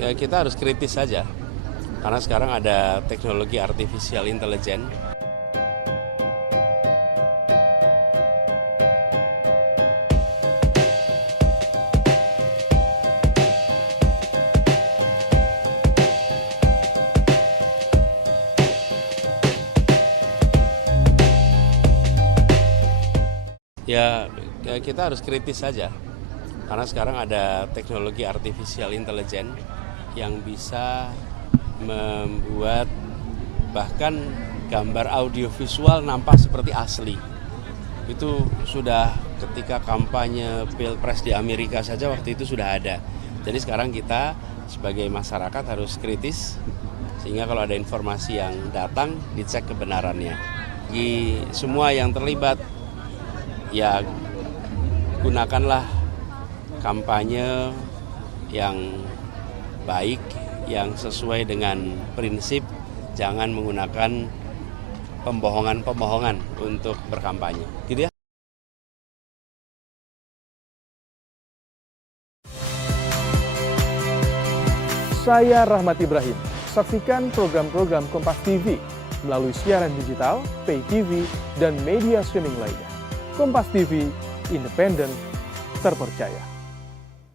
kita harus kritis saja, karena sekarang ada teknologi artificial intelligence. Ya, kita harus kritis saja, karena sekarang ada teknologi artificial intelligence yang bisa membuat bahkan gambar audiovisual nampak seperti asli. Itu sudah ketika kampanye Pilpres di Amerika saja waktu itu sudah ada. Jadi sekarang kita sebagai masyarakat harus kritis, sehingga kalau ada informasi yang datang dicek kebenarannya. Bagi semua yang terlibat, ya gunakanlah kampanye yang baik, yang sesuai dengan prinsip, jangan menggunakan pembohongan-pembohongan untuk berkampanye. Gitu ya. Saya Rahmat Ibrahim. Saksikan program-program Kompas TV melalui siaran digital, pay TV, dan media streaming lainnya. Kompas TV, independen, terpercaya.